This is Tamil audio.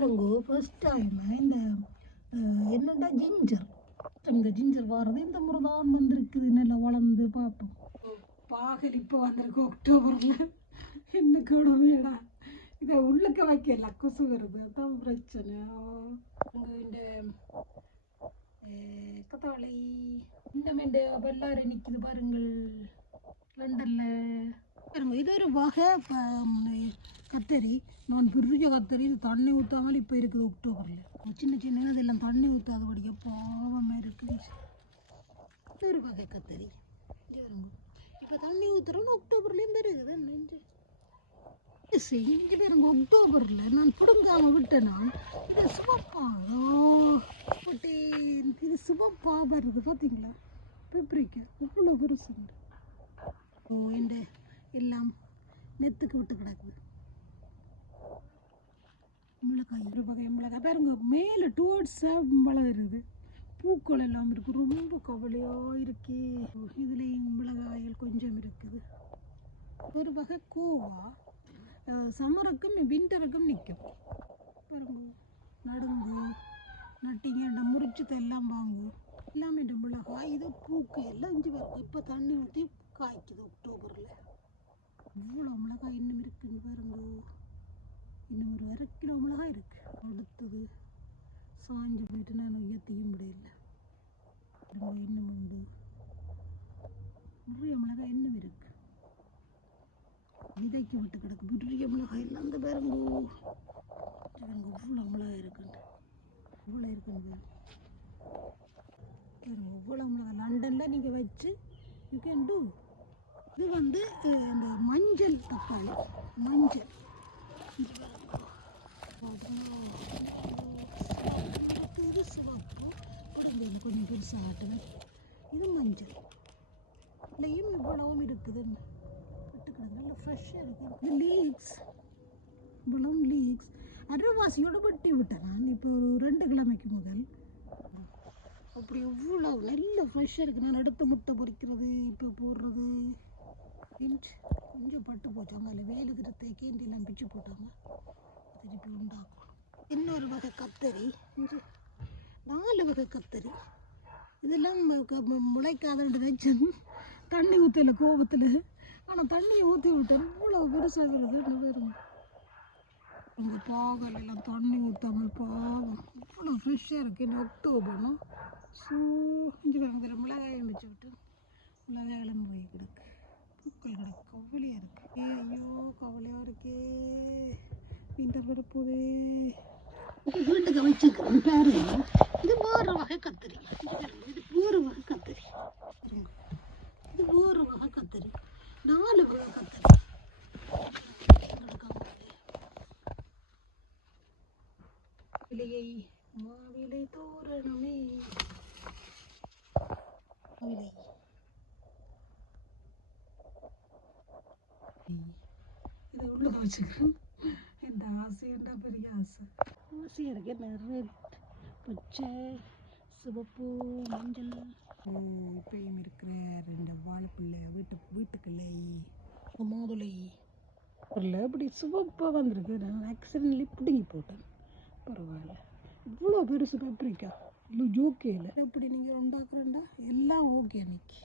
பாருங்க ஃபர்ஸ்ட் டைம் இந்த என்னடா ஜிஞ்சர் இந்த ஜிஞ்சர் வர்றது இந்த முறை தான் வந்திருக்குது நல்லா வளர்ந்து பார்ப்போம் பாகல் இப்போ வந்திருக்கு அக்டோபரில் என்ன கூடமேடா இதை உள்ளுக்க வைக்கல கொசு வருது அதான் பிரச்சனை இந்த கத்தாழை இன்னும் இந்த வெள்ளாரை நிற்குது பாருங்கள் லண்டனில் பாருங்க இது ஒரு வகை கத்தரி நான் பெரிய கத்தரி இது தண்ணி ஊற்றாமல் இப்போ இருக்குது அக்டோபரில் சின்ன சின்ன இதெல்லாம் தண்ணி ஊற்றாதபடியாக பாவமாக இருக்குது இது ஒரு வகை கத்தரி இப்போ தண்ணி ஊற்றுறோன்னு அக்டோபர்லேயும் இருக்குது நெஞ்சு செஞ்சு பாருங்க அக்டோபரில் நான் பிடுங்காமல் விட்டேன்னா இது சிவப்பா போட்டேன் இது சிவப்பா வருது பார்த்தீங்களா பெப்ரிக்கா இவ்வளோ பெருசுங்க ஓ இந்த எல்லாம் நெத்துக்கு விட்டு கிடக்குது மிளகாய் ஒரு வகை மிளகாய் பாருங்க மேலே டுவர்ட்ஸாக வளருது பூக்கள் எல்லாம் இருக்குது ரொம்ப கவலையாக இருக்கே இதுலேயும் மிளகாய்கள் கொஞ்சம் இருக்குது ஒரு வகை கோவா சம்மருக்கும் விண்டருக்கும் நிற்கும் பாருங்க நடுங்கு நட்டிங்க முறிச்சத்தை எல்லாம் வாங்கு எல்லாமே இந்த மிளகாய் இது பூக்கு எல்லாம் இஞ்சி பாருங்க இப்போ தண்ணி ஊற்றி காய்க்குது அக்டோபரில் இவ்வளோ மிளகாய் இன்னும் இருக்குன்னு பாருங்க இன்னும் ஒரு 1 கிலோ மிளகாய் இருக்குது அடுத்தது சாஞ்சு போயிட்டு நான் உயர்த்தியும் முடியல இன்னும் உண்டு நிறைய மிளகாய் இன்னும் இருக்கு விதைக்கு விட்டு கிடக்கு பெரிய மிளகாய் இல்லை அந்த பாருங்க இவ்வளோ மிளகாய் இருக்குன்னு இவ்வளோ இருக்குன்னு பாருங்க இவ்வளோ மிளகாய் லண்டனில் நீங்கள் வச்சு யூ கேன் டூ இது வந்து இந்த மஞ்சள் தக்காளி மஞ்சள் இது சிவப்பு உடம்பு கொஞ்சம் பெருசாக ஆட்டுவேன் இது மஞ்சள் இல்லையும் இவ்வளவும் இருக்குதுன்னு விட்டு கிடக்கு நல்லா ஃப்ரெஷ்ஷாக இருக்குது இது லீக்ஸ் இவ்வளவும் லீக்ஸ் அரைவாசியோடு வெட்டி விட்டேன் நான் இப்போ ஒரு 2 கிழமைக்கு முதல் அப்படி எவ்வளோ நல்ல ஃப்ரெஷ்ஷாக இருக்குது நான் அடுத்த முட்டை பொரிக்கிறது இப்போ போடுறது கொஞ்சம் பட்டு போச்சு அங்கே வேலுக்கிற கேண்டிலாம் பிச்சு போட்டாங்க திருப்பி உண்டாக்கும் இன்னொரு வகை கத்தரி 4 வகை கத்தரி இதெல்லாம் முளைக்காதண்டு வச்சு தண்ணி ஊற்றலை கோபத்தில் ஆனால் தண்ணியை ஊற்றி விட்டேன் இவ்வளோ பெருசாக வருது வருங்க அந்த பாகல் எல்லாம் தண்ணி ஊற்றாமல் பாவம் இவ்வளோ ஃப்ரெஷ்ஷாக இருக்குது இந்த அக்டோபர்னா இஞ்சி பாருங்க மிளகாயை வச்சு விட்டு மிளகாயெல்லாம் போய் கிடக்கு பூக்கள் கிடக்கு கவலையாக இருக்குது ஐயோ கவலையாக இருக்கே விண்டர் வரப்போதே வீட்டுக்கு வச்சுக்கிறேன் பாருங்க இது வேறு வகை கத்தரி இது வேறு வகை கத்தரி இது வேறு வகை கத்தரி 4 வகை கத்தரி விலையை மாவிலை தோரணமே விலை இதை உள்ள வச்சுக்கிறேன் எந்த ஆசையண்டா பெரிய ஆசையாக இருக்கு நிறைய பச்சை சிவப்பு மஞ்சள் இப்பயும் இருக்கிற 2 வாழைப்பிள்ளை வீட்டுக்கிளை மாதுளை இல்லை இப்படி சிவப்பாக வந்திருக்கு நான் ஆக்சிடென்ட்லி பிடுங்கி போட்டேன் பரவாயில்ல இவ்வளோ பெருசு பெப்ரிக்கா இல்லை ஜோக்கே இல்லை எப்படி நீங்கள் உண்டாக்குறேன்டா எல்லாம் ஓகே அன்னைக்கு